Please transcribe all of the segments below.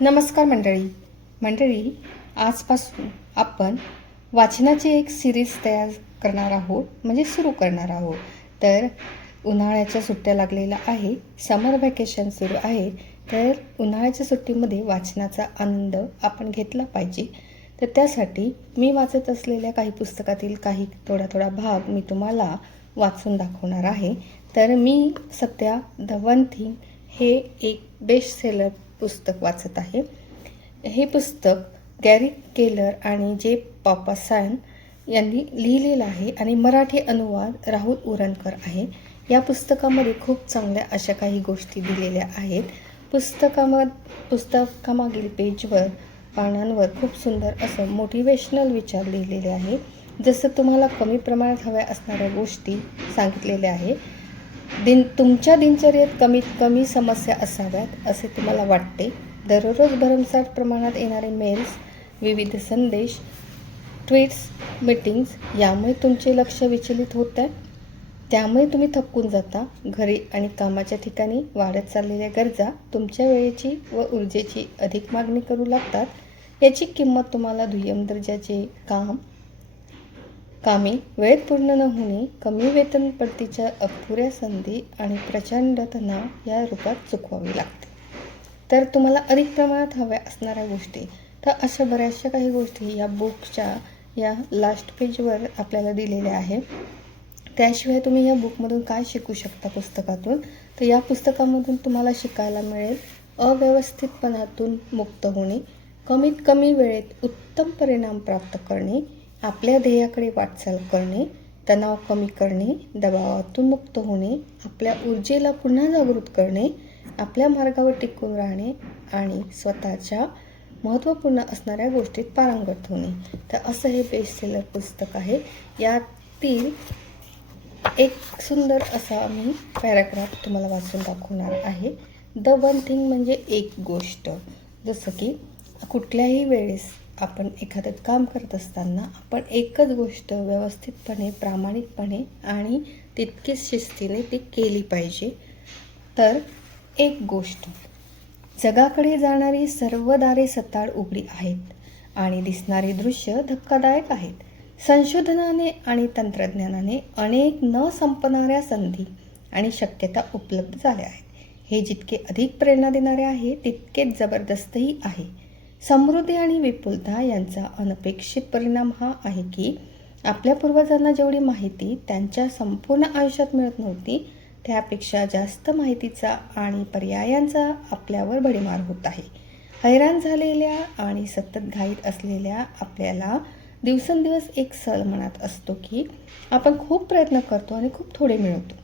नमस्कार मंडळी, आजपासून आपण वाचनाची एक सिरीज तयार करणार आहोत, म्हणजे सुरू करणार आहोत. तर उन्हाळ्याच्या सुट्ट्या लागलेल्या आहे, समर व्हॅकेशन सुरू आहे. तर उन्हाळ्याच्या सुट्टीमध्ये वाचनाचा आनंद आपण घेतला पाहिजे. तर त्यासाठी मी वाचत असलेल्या काही पुस्तकातील काही थोडा भाग मी तुम्हाला वाचून दाखवणार आहे. तर मी सध्या द वन थिंग हे एक बेस्ट सेलर पुस्तक वाचत आहे. हे पुस्तक गॅरी केलर आणि जे पापासायन यांनी लिहिलेलं आहे आणि मराठी अनुवाद राहुल उरणकर आहे. या पुस्तकामध्ये खूप चांगल्या अशा काही गोष्टी दिलेल्या आहेत. पुस्तकामागील पेजवर पानांवर खूप सुंदर असं मोटिवेशनल विचार लिहिलेले आहे. जसं तुम्हाला कमी प्रमाणात हव्या असणाऱ्या गोष्टी सांगितलेल्या आहे. तुमच्या दिनचर्येत कमीत कमी समस्या असाव्यात असे तुम्हाला वाटते. दररोज भरमसाठ प्रमाणात येणारे मेल्स, विविध संदेश, ट्विट्स, मीटिंग्स यामुळे तुमचे लक्ष विचलित होते. त्यामुळे तुम्ही थकून जाता. घरी आणि कामाच्या ठिकाणी वाढत चाललेल्या गरजा तुमच्या वेळेची व ऊर्जेची अधिक मागणी करू लागतात. याची किंमत तुम्हाला दुय्यम दर्जाचे कामे वेळेत पूर्ण न होणे, कमी वेतन पडतीच्या अपुऱ्या संधी आणि प्रचंड तणाव या रूपात चुकवावी लागते. तर तुम्हाला अधिक प्रमाणात हव्या असणाऱ्या गोष्टी, तर अशा बऱ्याचशा काही गोष्टी या बुकच्या या लास्ट पेजवर आपल्याला दिलेल्या आहे. त्याशिवाय तुम्ही या बुकमधून काय शिकू शकता पुस्तकातून, तर या पुस्तकामधून तुम्हाला शिकायला मिळेल अव्यवस्थितपणातून मुक्त होणे, कमीत कमी वेळेत उत्तम परिणाम प्राप्त करणे, आपल्या ध्येयाकडे वाटचाल करणे, तणाव कमी करणे, दबावातून मुक्त होणे, आपल्या ऊर्जेला पुन्हा जागृत करणे, आपल्या मार्गावर टिकून राहणे आणि स्वतःच्या महत्त्वपूर्ण असणाऱ्या गोष्टीत पारंगत होणे. तर असं हे बेस्ट सेलर पुस्तक आहे. यातील एक सुंदर असा मी पॅराग्राफ तुम्हाला वाचून दाखवणार आहे. द वन थिंग म्हणजे एक गोष्ट. जसं की कुठल्याही वेळेस आपण एखादं काम करत असताना आपण एकच गोष्ट व्यवस्थितपणे, प्रामाणिकपणे आणि तितकीच शिस्तीने ती केली पाहिजे. तर एक गोष्ट, जगाकडे जाणारी सर्व दारे सताड उघडी आहेत आणि दिसणारी दृश्य धक्कादायक आहेत. संशोधनाने आणि तंत्रज्ञानाने अनेक न संपणाऱ्या संधी आणि शक्यता उपलब्ध झाल्या आहेत. हे जितके अधिक प्रेरणा देणारे आहे तितकेच जबरदस्तही आहे. समृद्धी आणि विपुलता यांचा अनपेक्षित परिणाम हा आहे की आपल्या पूर्वजांना जेवढी माहिती त्यांच्या संपूर्ण आयुष्यात मिळत नव्हती, त्यापेक्षा जास्त माहितीचा आणि पर्यायांचा आपल्यावर भडीमार होत आहे. हैराण झालेल्या आणि सतत घाईत असलेल्या आपल्याला दिवसेंदिवस एक सल मनात असतो की आपण खूप प्रयत्न करतो आणि खूप थोडे मिळवतो.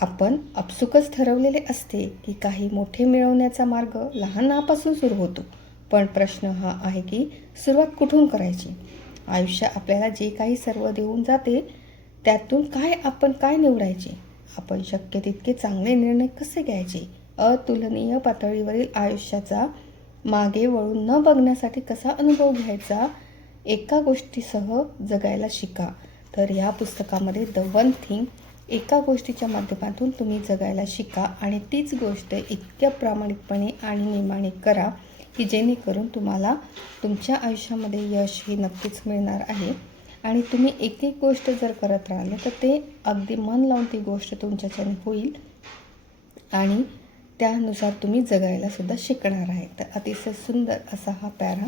आपण आपसुकच ठरवलेले असते की काही मोठे मिळवण्याचा मार्ग लहानापासून सुरू होतो. पण प्रश्न हा आहे की सुरुवात कुठून करायची? आयुष्य आपल्याला जे काही सर्व देऊन जाते त्यातून आपण काय निवडायचे? आपण शक्य तितके चांगले निर्णय कसे घ्यायचे? अतुलनीय पातळीवरील आयुष्याचा मागे वळून न बघण्यासाठी कसा अनुभव घ्यायचा? एका गोष्टीसह जगायला शिका. तर या पुस्तकामध्ये द वन थिंग, एका गोष्टीच्या माध्यमातून तुम्ही जगायला शिका आणि तीच गोष्ट इतक्या प्रामाणिकपणे आणि नियमाने करा की जेणेकरून तुम्हाला तुमच्या आयुष्यामध्ये यश हे नक्कीच मिळणार आहे. आणि तुम्ही एक एक गोष्ट जर करत राहिले तर ते अगदी मन लावून ती गोष्ट तुमच्याच्याने होईल आणि त्यानुसार तुम्ही जगायला सुद्धा शिकणार आहे. तर अतिशय सुंदर असा हा पॅरा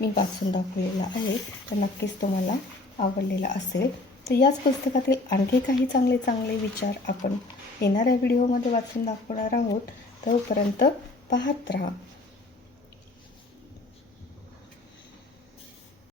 मी वाचून दाखवलेला आहे. तर नक्कीच तुम्हाला आवडलेला असेल. तर याच पुस्तकातील आणखी काही चांगले विचार आपण येणाऱ्या व्हिडिओमध्ये वाचून दाखवणार आहोत. तोपर्यंत पाहत राहा.